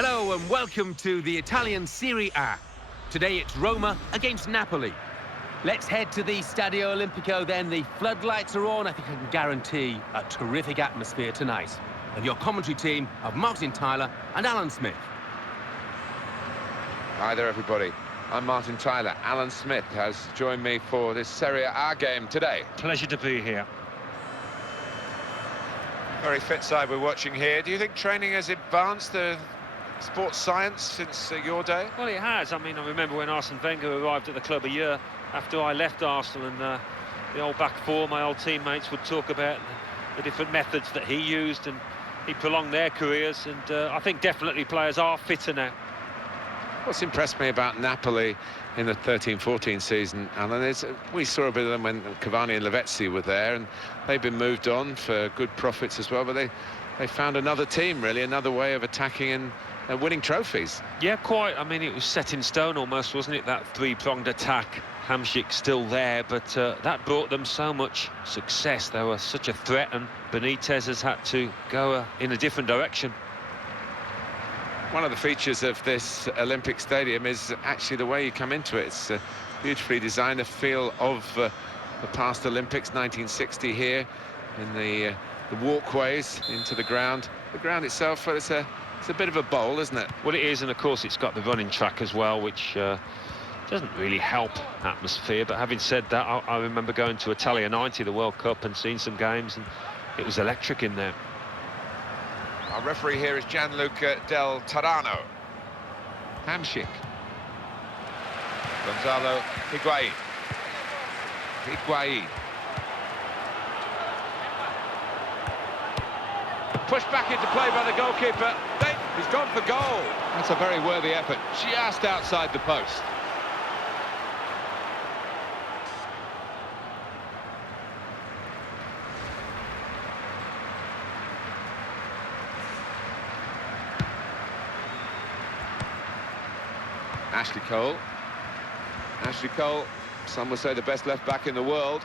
Hello and welcome to the Italian Serie A. Today it's Roma against Napoli. Let's head to the Stadio Olimpico then. The floodlights are on. I think I can guarantee a terrific atmosphere tonight. And your commentary team of Martin Tyler and Alan Smith. Hi there, everybody. I'm Martin Tyler. Alan Smith has joined me for this Serie A game today. Pleasure to be here. Very fit side we're watching here. Do you think training has advanced the sports science since your day? Well, it has. I mean, I remember when Arsene Wenger arrived at the club a year after I left Arsenal, and the old back four, my old teammates, would talk about the different methods that he used, and he prolonged their careers, and I think definitely players are fitter now. What's impressed me about Napoli in the 13-14 season, Alan, is we saw a bit of them when Cavani and Lavezzi were there, and they've been moved on for good profits as well, but they found another team, really, another way of attacking and winning trophies. Yeah, quite. I mean, it was set in stone almost, wasn't it, that three-pronged attack? Hamšík still there, but that brought them so much success. They were such a threat, and Benitez has had to go in a different direction. One of the features of this Olympic Stadium is actually the way you come into it. It's beautifully designed, a feel of the past Olympics, 1960 here, in the walkways into the ground. The ground itself, well, it's a bit of a bowl, isn't it? Well, it is, and of course it's got the running track as well, which doesn't really help atmosphere. But having said that, I remember going to Italia 90, the World Cup, and seeing some games, and it was electric in there. Our referee here is Gianluca Del Tarano. Hamšík. Gonzalo Higuain. Pushed back into play by the goalkeeper. He's gone for goal. That's a very worthy effort, just outside the post. Ashley Cole, some would say the best left-back in the world.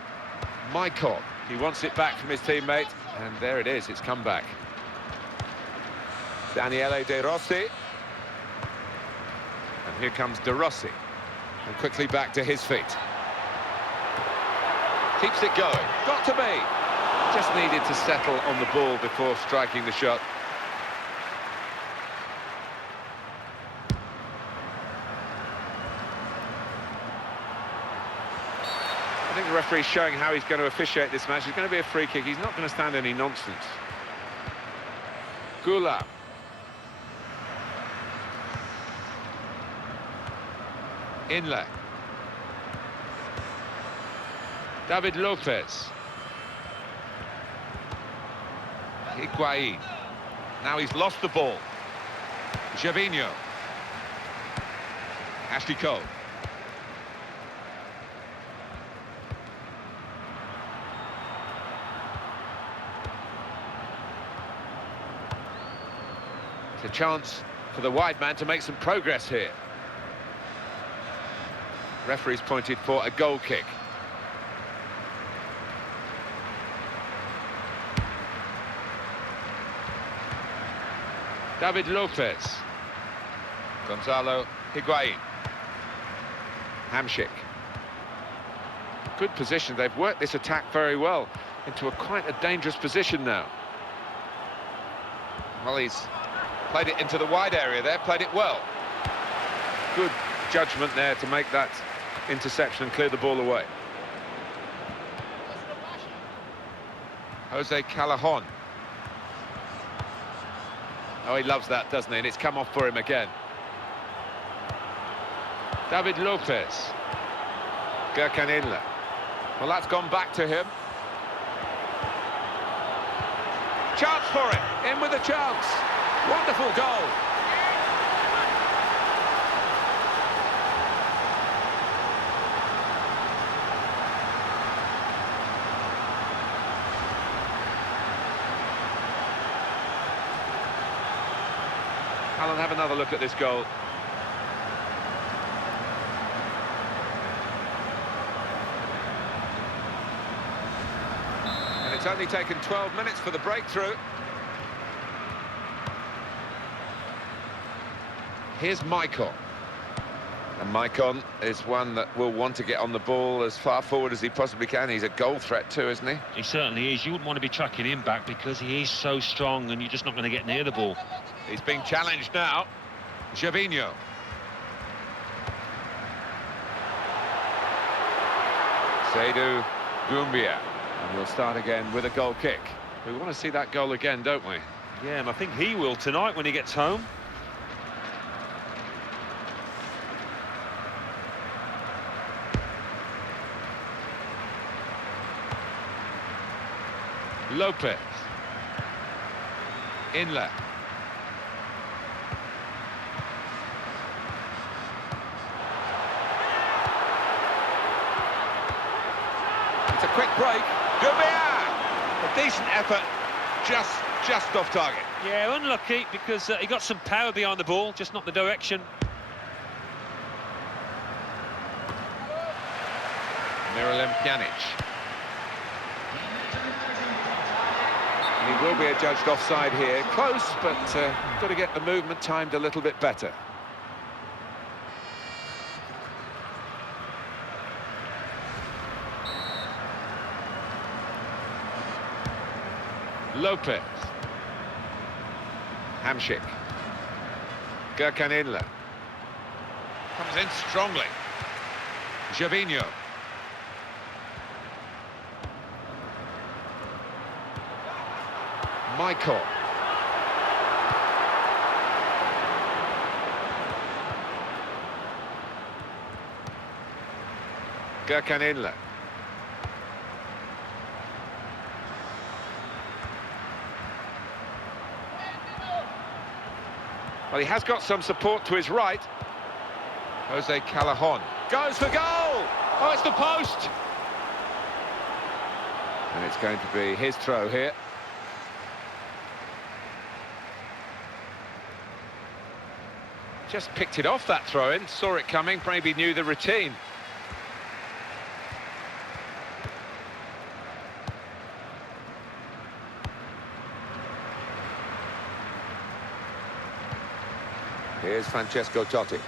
Michael, he wants it back from his teammate, and there it is, it's come back. Daniele De Rossi. And here comes De Rossi. And quickly back to his feet. Keeps it going. Got to be. Just needed to settle on the ball before striking the shot. I think the referee's showing how he's going to officiate this match. It's going to be a free kick. He's not going to stand any nonsense. Gula. Inlet. David Lopez. Higuain. Now he's lost the ball. Gervinho. Ashley Cole. It's a chance for the wide man to make some progress here. Referee's pointed for a goal kick. David Lopez. Gonzalo Higuain. Hamšík. Good position. They've worked this attack very well into quite a dangerous position now. Well, he's played it into the wide area there, played it well. Good judgment there to make that interception and clear the ball away. Jose Callejon. Oh, he loves that, doesn't he? And it's come off for him again. David Lopez. Gurkanilla. Well, that's gone back to him. Chance for him. In with a chance. Wonderful goal. Alan, have another look at this goal. And it's only taken 12 minutes for the breakthrough. Here's Maicon. And Maicon is one that will want to get on the ball as far forward as he possibly can. He's a goal threat too, isn't he? He certainly is. You wouldn't want to be tracking him back because he is so strong and you're just not going to get near the ball. He's being challenged now. Gervinho. Seydou Doumbia. And we'll start again with a goal kick. We want to see that goal again, don't we? Yeah, and I think he will tonight when he gets home. Lopez. Inlet. It's a quick break. Doumbia! A decent effort, just off target. Yeah, unlucky because he got some power behind the ball, just not the direction. Miralem Pjanic. He will be adjudged offside here. Close, but got to get the movement timed a little bit better. Lopez. Hamšík. Gürkan Inler. Comes in strongly. Gervinho. Maicon. Gürkan Inler. Well, he has got some support to his right. Jose Callejon goes for goal! Oh, it's the post! And it's going to be his throw here. Just picked it off, that throw-in, saw it coming, maybe knew the routine. Here's Francesco Totti.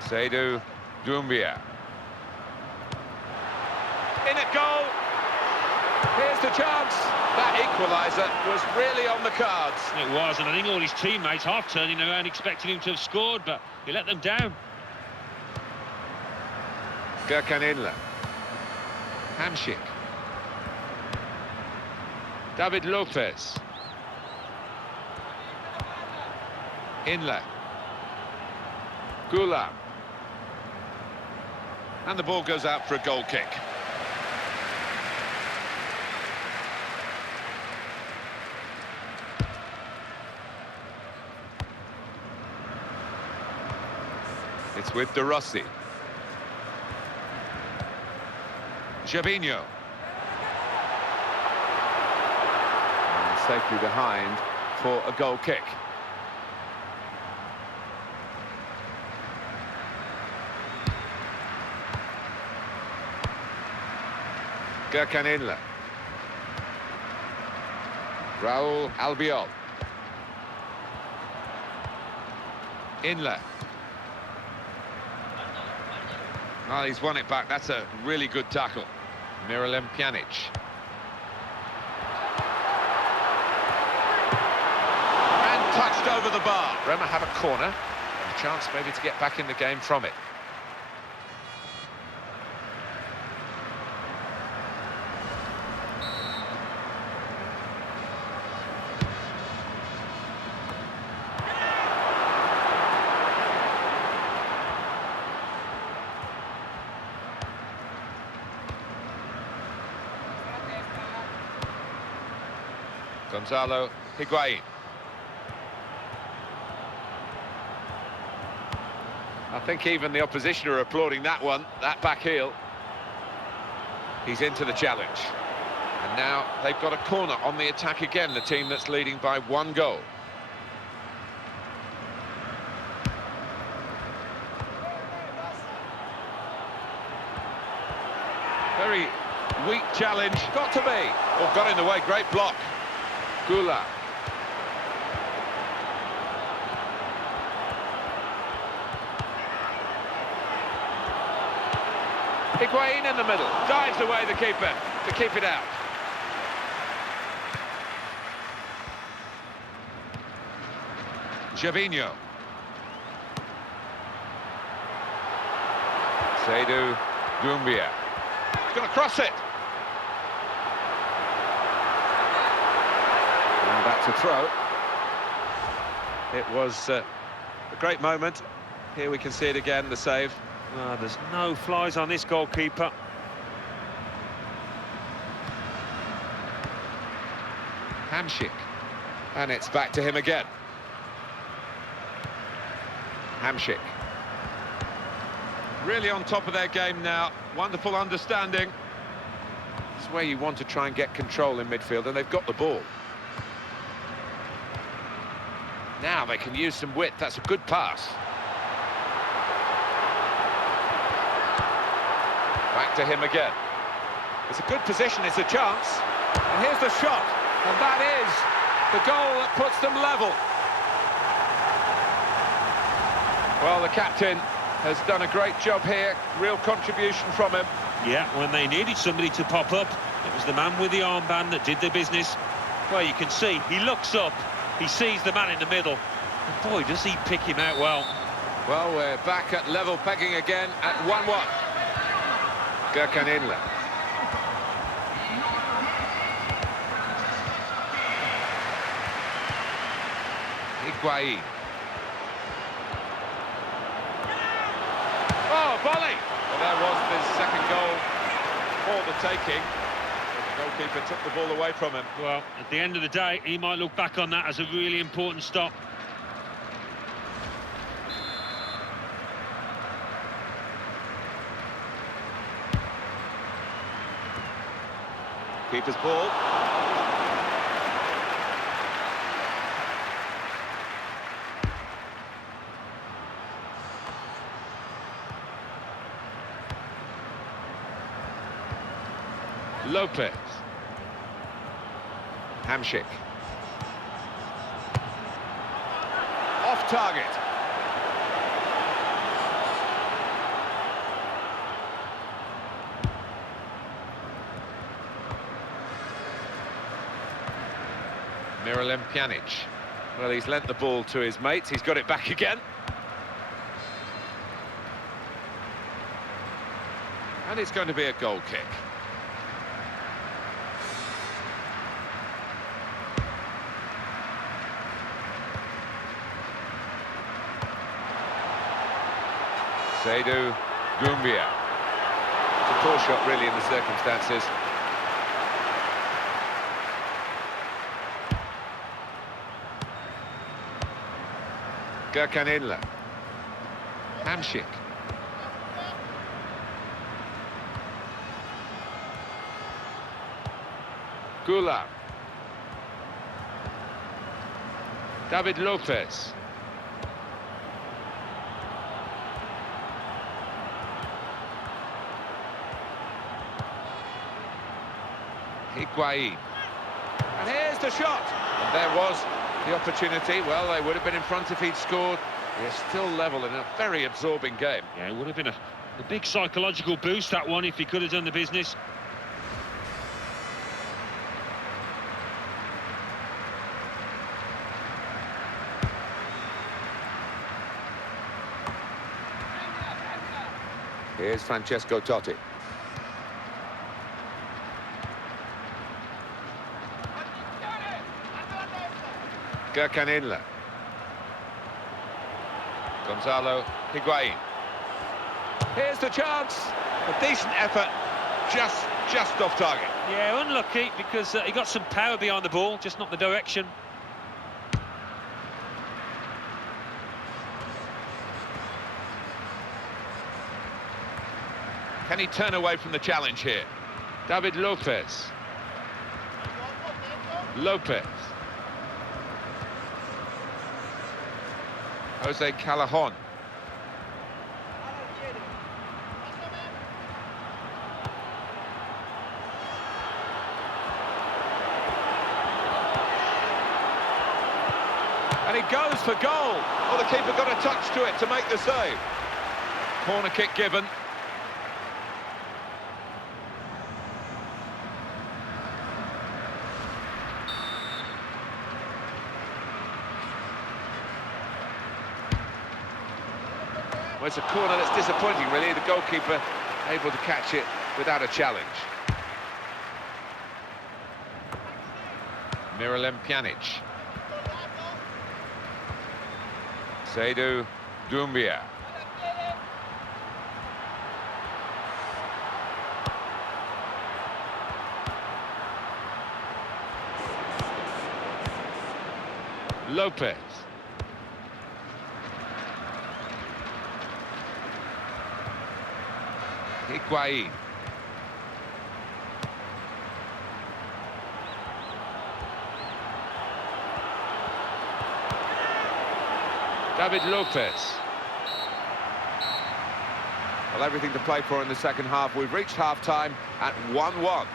Seydou Doumbia. In at goal! Here's the chance. That equaliser was really on the cards. It was, and I think all his teammates half turning around expecting him to have scored, but he let them down. Gürkan Inler. Hamšík. David Lopez. Inler. Gulam. And the ball goes out for a goal kick. It's with De Rossi. Gervinho. And safely behind for a goal kick. Gürkan Inler. Raúl Albiol. Inler. Well, he's won it back. That's a really good tackle. Miralem Pjanic. And touched over the bar. Roma have a corner. A chance maybe to get back in the game from it. Gonzalo Higuain. I think even the opposition are applauding that one, that back heel. He's into the challenge. And now they've got a corner on the attack again, the team that's leading by 1 goal. Very weak challenge, got to be. Oh, got in the way, great block. Gulam. Higuain in the middle, dives away the keeper to keep it out. Gervinho. Seydou Doumbia. He's going to cross it. And that's a throw. It was a great moment. Here we can see it again, the save. Well, there's no flies on this goalkeeper. Hamšík. And it's back to him again. Hamšík. Really on top of their game now. Wonderful understanding. It's where you want to try and get control in midfield, and they've got the ball. Now they can use some width. That's a good pass. Back to him again. It's a good position, it's a chance. And here's the shot. And that is the goal that puts them level. Well, the captain has done a great job here. Real contribution from him. Yeah, when they needed somebody to pop up, it was the man with the armband that did the business. Well, you can see, he looks up, he sees the man in the middle, and boy, does he pick him out well. Well, we're back at level pegging again at 1-1. Gökhan Inle. Higuain. Oh, volley! Well, there was the second goal for the taking. The goalkeeper took the ball away from him. Well, at the end of the day, he might look back on that as a really important stop. Keeper's ball. Lopez. Hamšík. Off target. Miralem Pjanic. Well, he's lent the ball to his mates. He's got it back again. And it's going to be a goal kick. Seydou Doumbia. It's a poor shot, really, in the circumstances. Gökhan Inle. Hamšík. Goulart. David Lopez. Higuain. And here's the shot. And there was the opportunity. Well, they would have been in front if he'd scored. They're still level in a very absorbing game. Yeah, it would have been a big psychological boost, that one, if he could have done the business. Here's Francesco Totti. Gökhan Inle. Gonzalo Higuain. Here's the chance. A decent effort, just off target. Yeah, unlucky, because he got some power behind the ball, just not the direction. Can he turn away from the challenge here? David Lopez. Lopez. Jose Callejon. And he goes for goal. Oh, the keeper got a touch to it to make the save. Corner kick given. Well, it's a corner that's disappointing, really. The goalkeeper able to catch it without a challenge. Miralem Pjanic. Seydou Doumbia. Lopez. Higuain. David Lopez. Well, everything to play for in the second half. We've reached half-time at 1-1.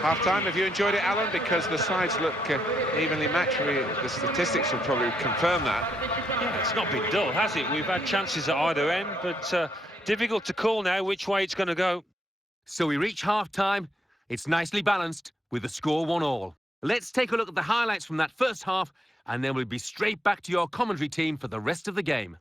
Half-time, have you enjoyed it, Alan? Because the sides look evenly matched. The statistics will probably confirm that. Yeah, it's not been dull, has it? We've had chances at either end, but difficult to call now which way it's going to go. So we reach half-time. It's nicely balanced with the score 1-1. Let's take a look at the highlights from that first half, and then we'll be straight back to your commentary team for the rest of the game.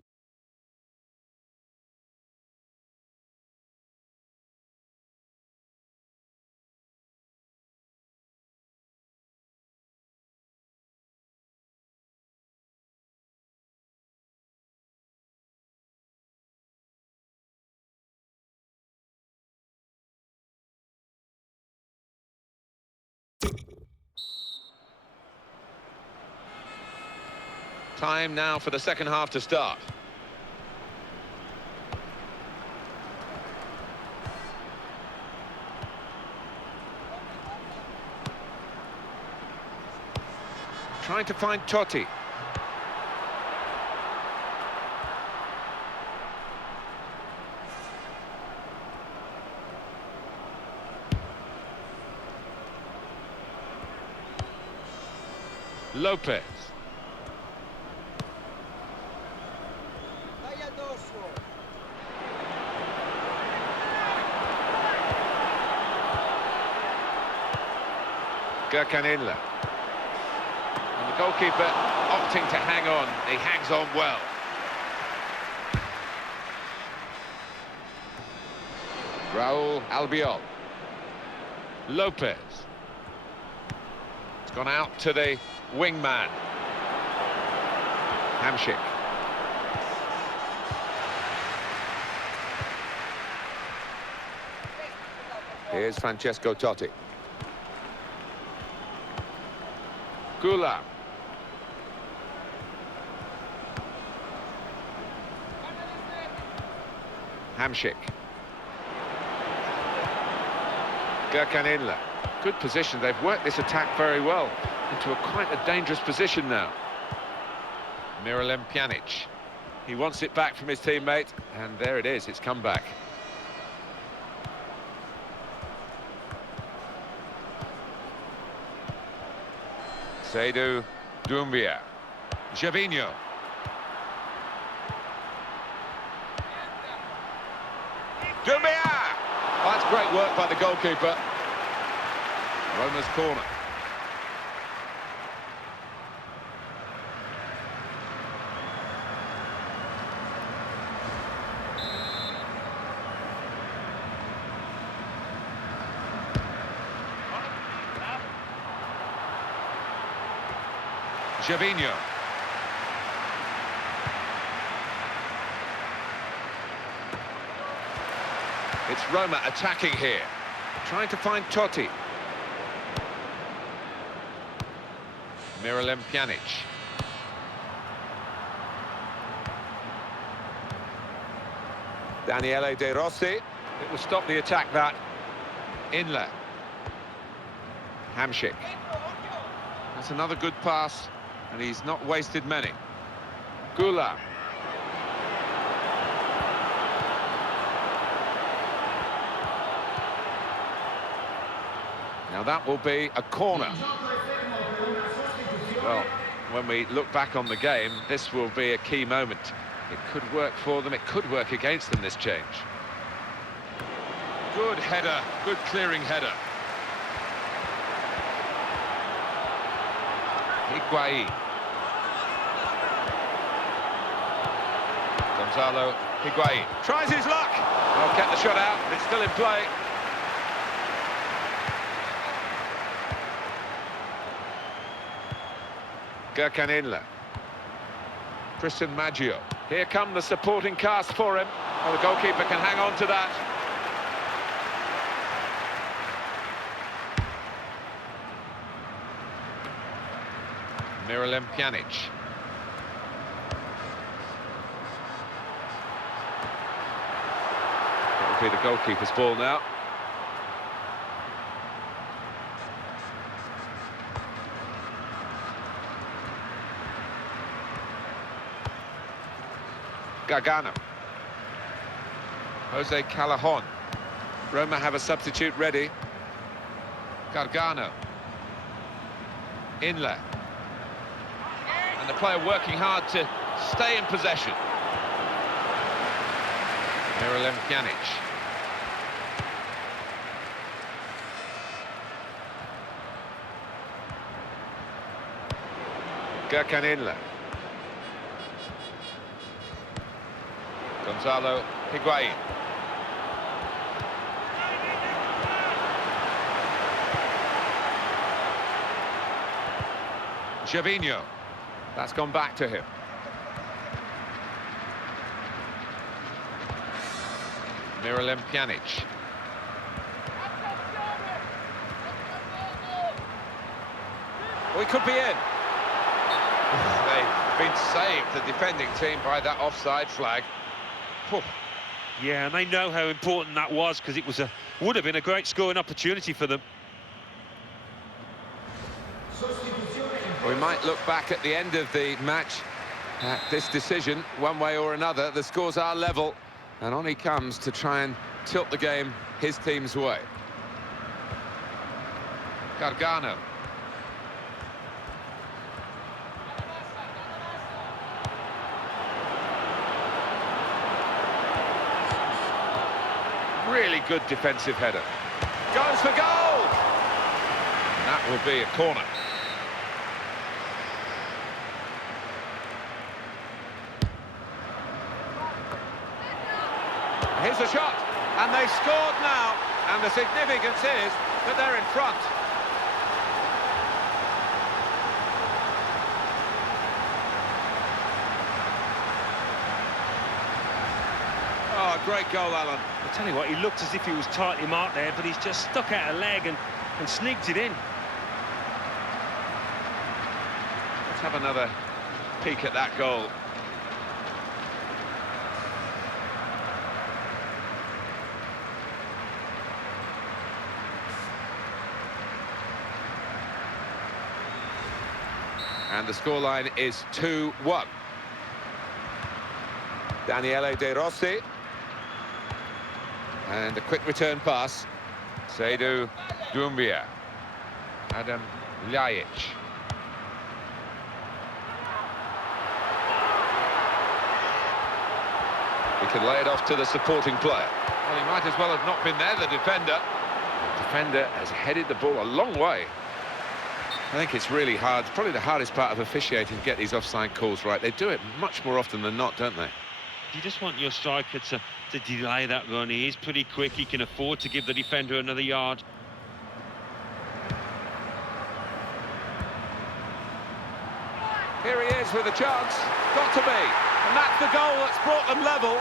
Time now for the second half to start. Trying to find Totti. Lopez. Gurkanilla. And the goalkeeper opting to hang on. He hangs on well. Raul Albiol. Lopez. It's gone out to the wingman. Hamšík. Here's Francesco Totti. Gula. Hamšík. Gurkanilla. Good position. They've worked this attack very well into quite a dangerous position now. Miralem Pjanic. He wants it back from his teammate, and there it is. It's come back. Seydou Doumbia. Gervinho. Doumbia! Oh, that's great work by the goalkeeper. Roma's corner. Gervinho. It's Roma attacking here, trying to find Totti. Miralem Pjanic. Daniele De Rossi. It will stop the attack, that. Inler. Hamšík. That's another good pass, and he's not wasted many. Gula. Now that will be a corner. Well, when we look back on the game, this will be a key moment. It could work for them, it could work against them, this change. Good header, good clearing header. Higuain. Gonzalo Higuain tries his luck. I'll get the shot out. It's still in play. Gherkin. Christian Maggio. Here come the supporting cast for him. Well, the goalkeeper can hang on to that. Miralem Pjanic. That will be the goalkeeper's ball now. Gargano. Jose Callajon. Roma have a substitute ready. Gargano. Inlet. And the player working hard to stay in possession. Miralem Pjanic. Gherkin. Gonzalo Higuain. Gervinho. That's gone back to him. Miralem Pjanic. We could be in. They've been saved, the defending team, by that offside flag. Yeah, and they know how important that was, because it would have been a great scoring opportunity for them. We might look back at the end of the match at this decision, one way or another. The scores are level, and on he comes to try and tilt the game his team's way. Gargano. Really good defensive header. Goes for goal! And that will be a corner. Here's a shot, and they've scored now, and the significance is that they're in front. Oh, great goal, Alan. I tell you what, he looked as if he was tightly marked there, but he's just stuck out a leg and sneaked it in. Let's have another peek at that goal. And the scoreline is 2-1. Daniele De Rossi. And a quick return pass. Seydou Doumbia. Adam Ljajic. He can lay it off to the supporting player. Well, he might as well have not been there, the defender. The defender has headed the ball a long way. I think it's really hard. It's probably the hardest part of officiating to get these offside calls right. They do it much more often than not, don't they? You just want your striker to delay that run. He is pretty quick. He can afford to give the defender another yard. Here he is with a chance. Got to be. And that's the goal that's brought them level.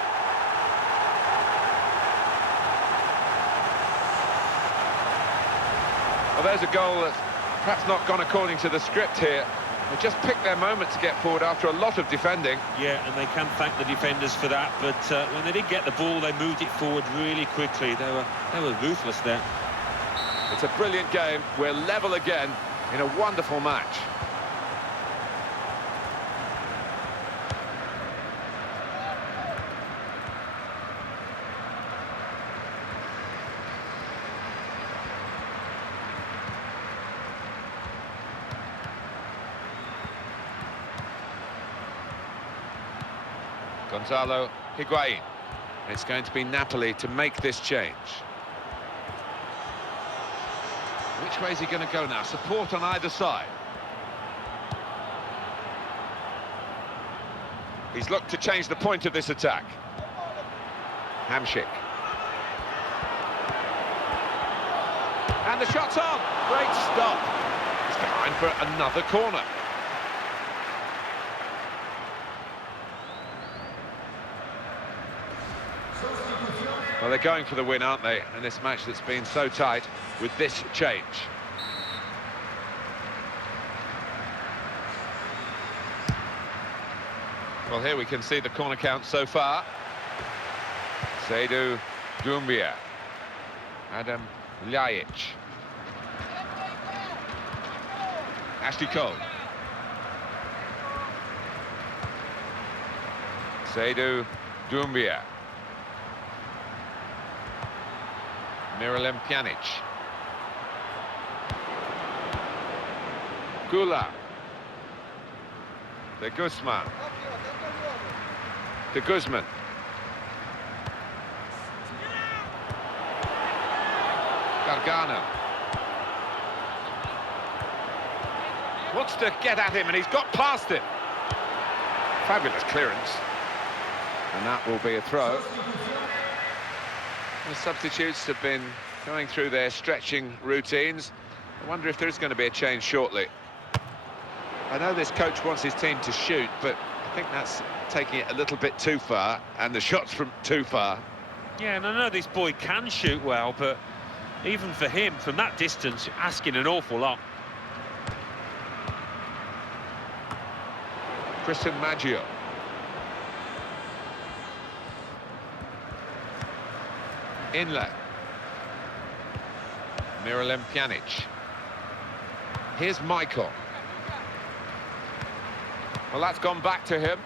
Well, there's a goal that's perhaps not gone according to the script here. They just picked their moment to get forward after a lot of defending. Yeah, and they can thank the defenders for that. But when they did get the ball, they moved it forward really quickly. They were ruthless there. It's a brilliant game. We're level again in a wonderful match. Gonzalo Higuain. It's going to be Napoli to make this change. Which way is he going to go now? Support on either side. He's looked to change the point of this attack. Hamsik. And the shot's on. Great stop. It's behind for another corner. Well, they're going for the win, aren't they? In this match that's been so tight with this change. Well, here we can see the corner count so far. Seydou Doumbia. Adam Ljajic. Ashley Cole. Seydou Doumbia. Miralem Pjanic. Gula. De Guzman. De Guzman. Gargano. Wants to get at him, and he's got past him. Fabulous clearance. And that will be a throw. The substitutes have been going through their stretching routines. I wonder if there is going to be a change shortly. I know this coach wants his team to shoot, but I think that's taking it a little bit too far, and the shot's from too far. Yeah, and I know this boy can shoot well, but even for him, from that distance, you're asking an awful lot. Christian Maggio. Inlet. Miralem Pjanic. Here's Michael. Well, that's gone back to him.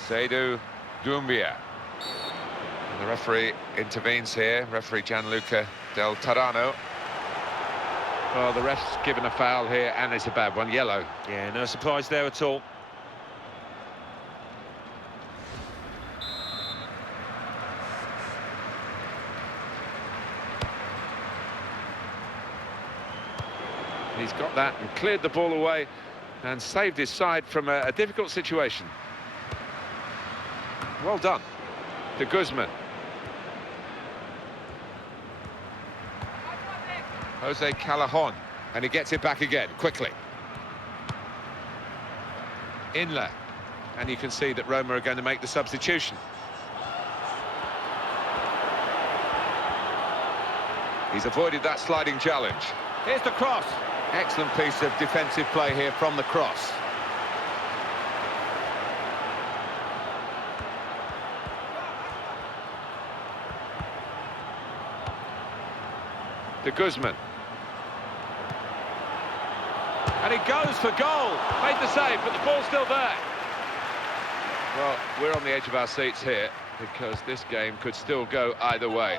Seydou Doumbia. And the referee intervenes here, referee Gianluca Del Tarano. Well, the ref's given a foul here, and it's a bad one, yellow. Yeah, no surprise there at all. He's got that and cleared the ball away and saved his side from a difficult situation. Well done to Guzman. Jose Callejon, and he gets it back again quickly. Inlet, and you can see that Roma are going to make the substitution. He's avoided that sliding challenge. Here's the cross. Excellent piece of defensive play here from the cross. De Guzman. And he goes for goal. Made the save, but the ball's still there. Well, we're on the edge of our seats here because this game could still go either way.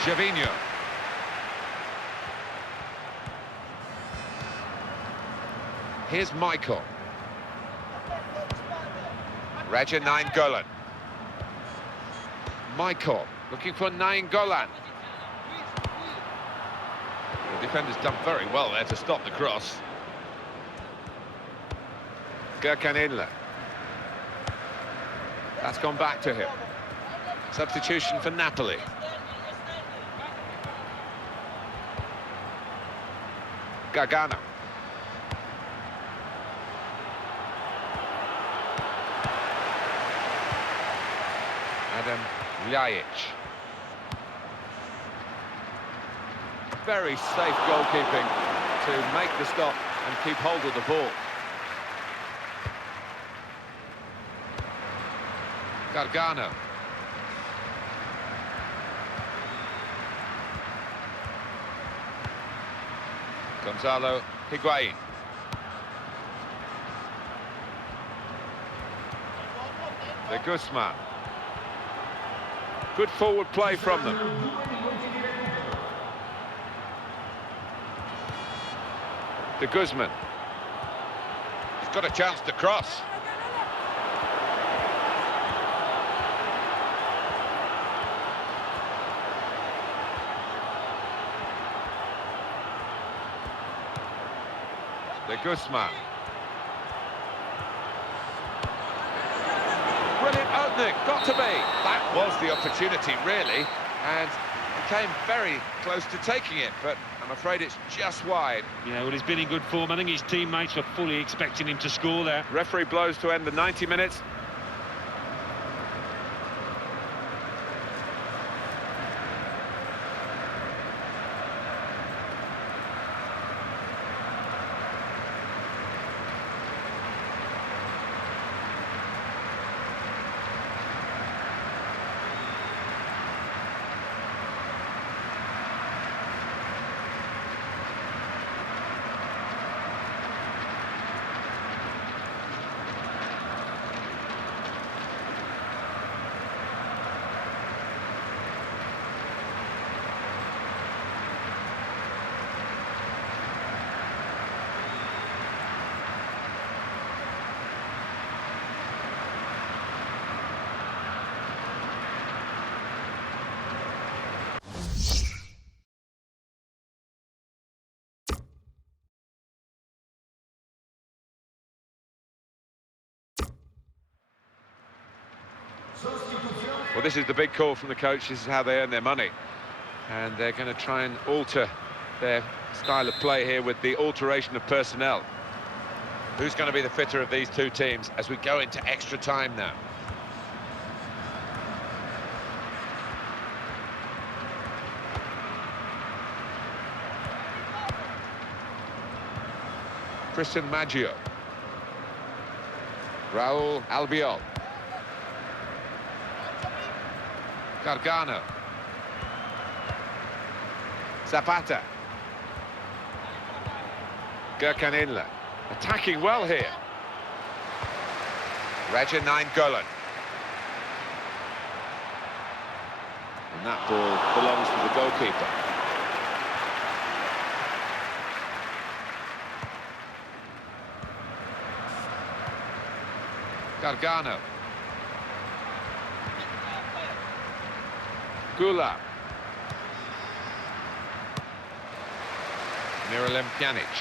Gervinho. Here's Michael. Raja Nainggolan. Michael looking for Nainggolan. The defender's done very well there to stop the cross. Gürkan Inler. That's gone back to him. Substitution for Napoli. Gargano. Adam Ljajic. Very safe goalkeeping to make the stop and keep hold of the ball. Gargano. Gonzalo Higuain. De Guzman. Good forward play from them. De Guzman. He's got a chance to cross. De Guzman. brilliant opening, got to be. That was the opportunity, really, and he came very close to taking it, but I'm afraid it's just wide. Yeah, well, he's been in good form. I think his teammates were fully expecting him to score there. Referee blows to end the 90 minutes. Well, this is the big call from the coach. This is how they earn their money. And they're going to try and alter their style of play here with the alteration of personnel. Who's going to be the fitter of these two teams as we go into extra time now? Christian Maggio. Raul Albiol. Gargano. Zapata. Gürkan Inler. Attacking well here. Raja Nainggolan. And that ball belongs to the goalkeeper. Gargano. Gula. Miralem Pjanic.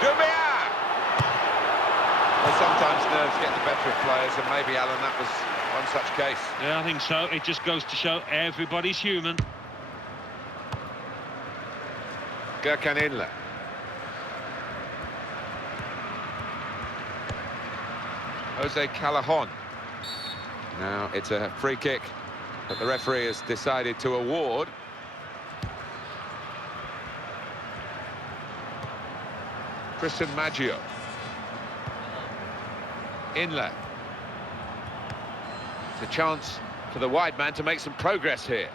Dubia! Well, sometimes nerves get the better of players, and maybe, Alan, that was one such case. Yeah, I think so. It just goes to show everybody's human. Gürkan Inler. Jose Callejon. Now it's a free kick that the referee has decided to award. Christian Maggio. Inler. It's a chance for the wide man to make some progress here.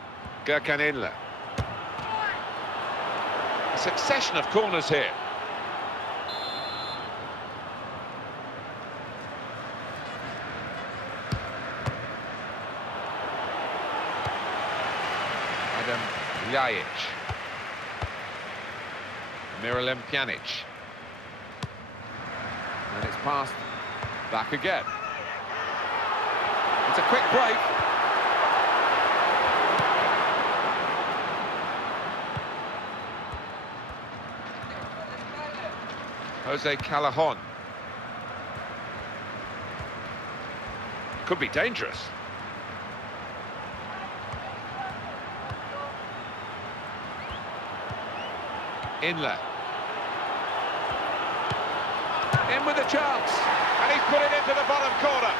Gürkan Inler. A succession of corners here. Adam Ljajic. Miralem Pjanic. And it's passed back again. It's a quick break. Jose Callejon. Could be dangerous. Inler. In with a chance, and he's put it into the bottom corner.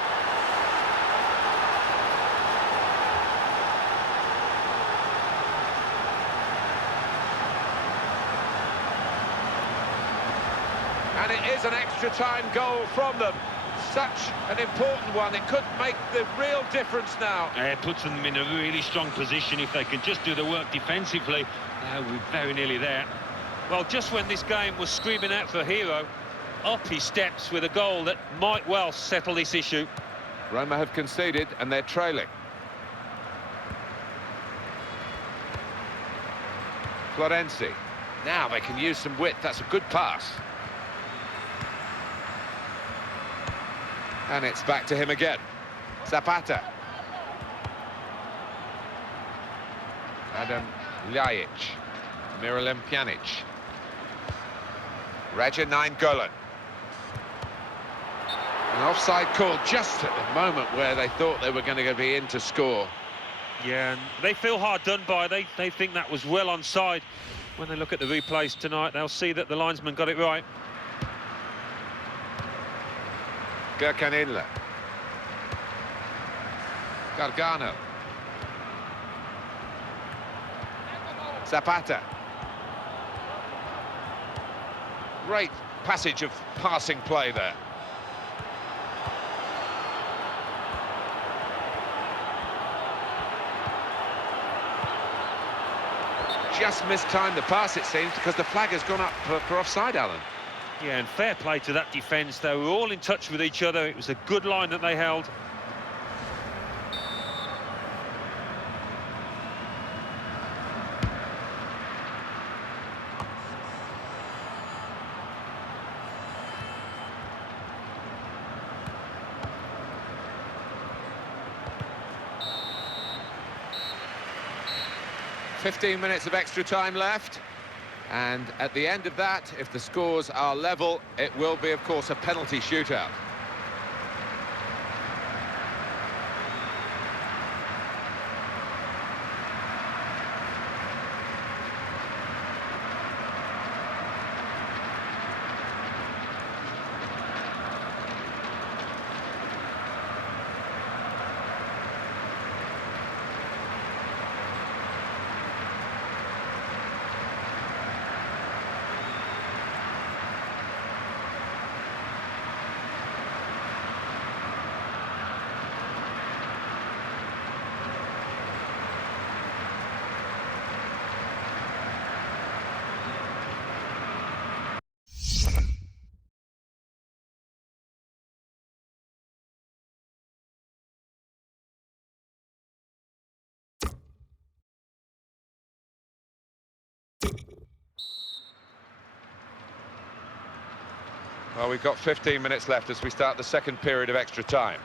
And it is an extra time goal from them. Such an important one. It could make the real difference now. It puts them in a really strong position. If they can just do the work defensively, we're very nearly there. Well, just when this game was screaming out for a hero, up he steps with a goal that might well settle this issue. Roma have conceded and they're trailing. Florenzi. Now they can use some width. That's a good pass. And it's back to him again. Zapata. Adam Ljajic. Miralem Pjanic. Golan. An offside call just at the moment where they thought they were going to be in to score. Yeah, and they feel hard done by. They think that was well onside. When they look at the replays tonight, they'll see that the linesman got it right. Gurkanilla. Gargano. Zapata. Great passage of passing play there. Just mistimed the pass, it seems, because the flag has gone up for offside, Alan. Yeah, and fair play to that defence. They were all in touch with each other. It was a good line that they held. "15 minutes of extra time left, and at the end of that, if the scores are level, it will be, of course, a penalty shootout. Well, we've got 15 minutes left as we start the second period of extra time.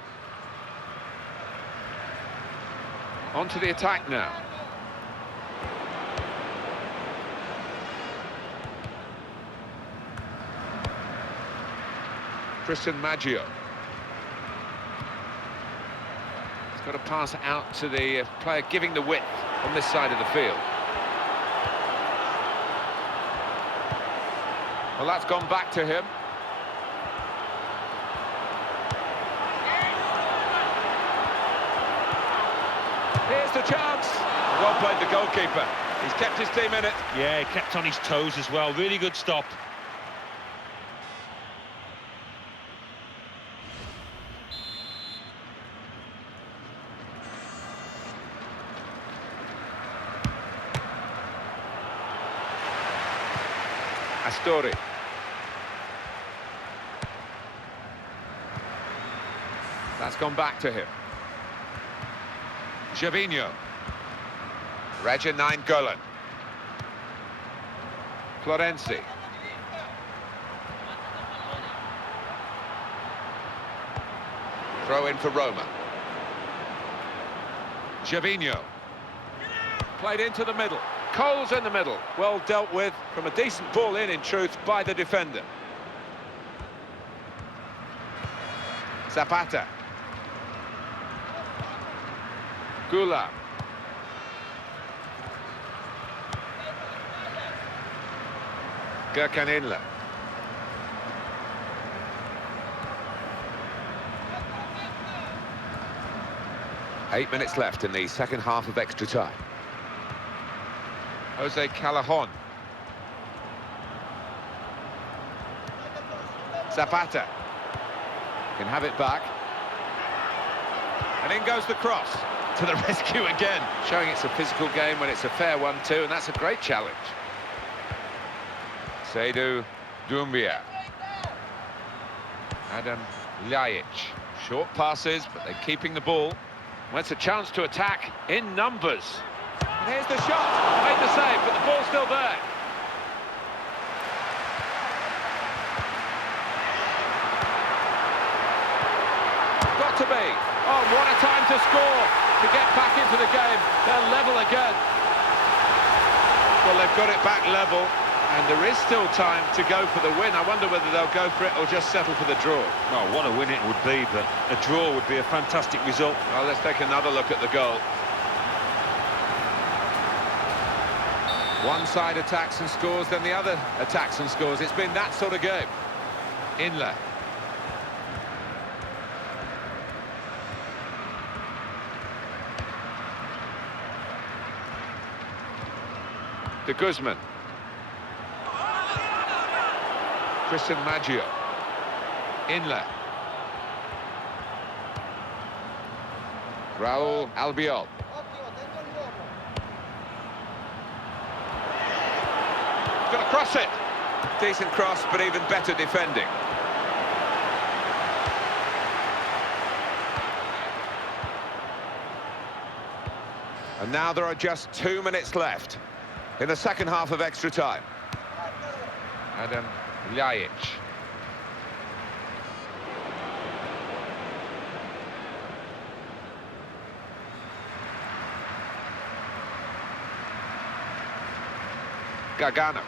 On to the attack now. Christian Maggio. He's got to pass out to the player giving the width on this side of the field. Well, that's gone back to him. Here's the chance. Well played, the goalkeeper. He's kept his team in it. Yeah, he kept on his toes as well. Really good stop. Astori. That's gone back to him. Gervinho. Golan. Florenzi. Throw in for Roma. Gervinho. Played into the middle. Cole's in the middle. Well dealt with from a decent ball in truth, by the defender. Zapata. Gula. Gurkanilla. Eight minutes left in the second half of extra time. Jose Callejon. Zapata. Can have it back. And in goes the cross. To the rescue again, showing it's a physical game when it's a fair one too, and that's a great challenge. Seydou Doumbia. Adam Ljajic. Short passes, but they're keeping the ball. Well, it's a chance to attack in numbers. And here's the shot. Made the save, but the ball's still there. Got to be. Oh, what a time to score. To get back into the game. They're level again. Well, they've got it back level. And there is still time to go for the win. I wonder whether they'll go for it or just settle for the draw. Oh, what a win it would be, but a draw would be a fantastic result. Well, let's take another look at the goal. One side attacks and scores, then the other attacks and scores. It's been that sort of game. Inler. De Guzman. Christian Maggio. Inler. Raul Albiol. Got to cross it. Decent cross, but even better defending. And now there are just 2 minutes left in the second half of extra time. Adam Ljajic. Gargano.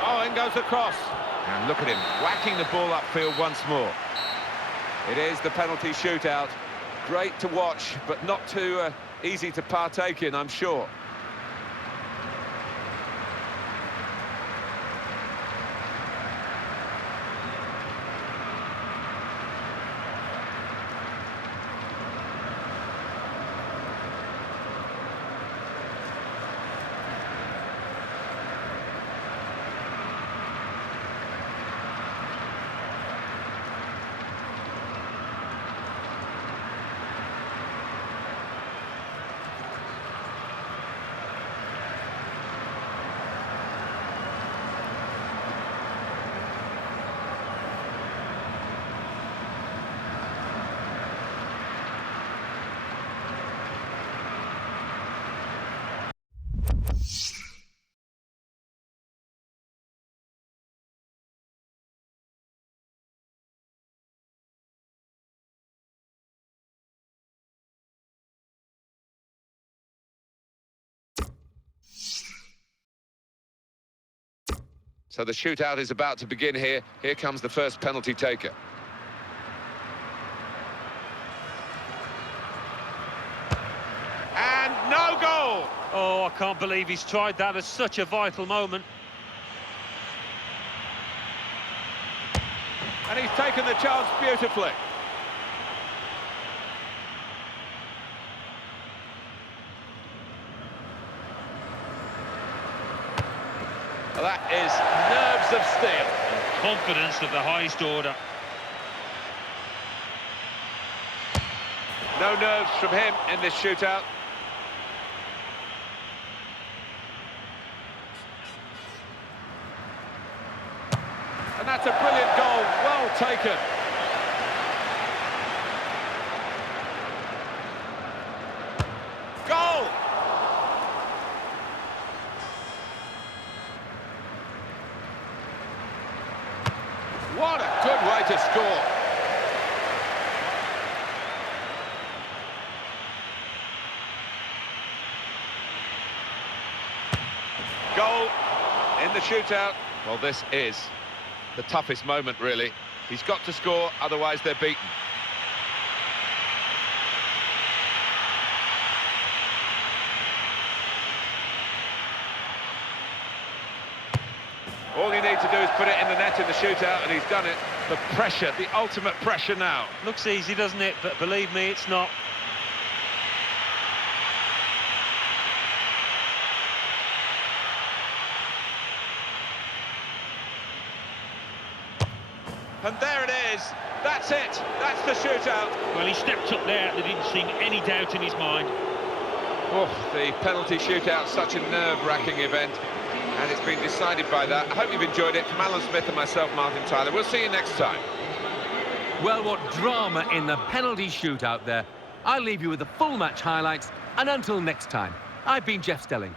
Oh, in goes the cross. And look at him, whacking the ball upfield once more. It is the penalty shootout. Great to watch, but not too easy to partake in, I'm sure. So the shootout is about to begin here. Here comes the first penalty taker. And no goal! Oh, I can't believe he's tried that at such a vital moment. And he's taken the chance beautifully. Well, that is nerves of steel. And confidence of the highest order. No nerves from him in this shootout. And that's a brilliant goal, well taken. Goal! What a good way to score. Goal in the shootout. Well, this is the toughest moment, really. He's got to score, otherwise they're beaten. All you need to do is put it in the net in the shootout, and he's done it. The pressure, the ultimate pressure now. Looks easy, doesn't it? But believe me, it's not. And there it is. That's it. That's the shootout. Well, he stepped up there. There didn't seem any doubt in his mind. Oh, the penalty shootout, such a nerve-wracking event. And it's been decided by that. I hope you've enjoyed it. From Alan Smith and myself, Martin Tyler. We'll see you next time. Well, what drama in the penalty shootout there. I'll leave you with the full match highlights, and until next time, I've been Jeff Stelling.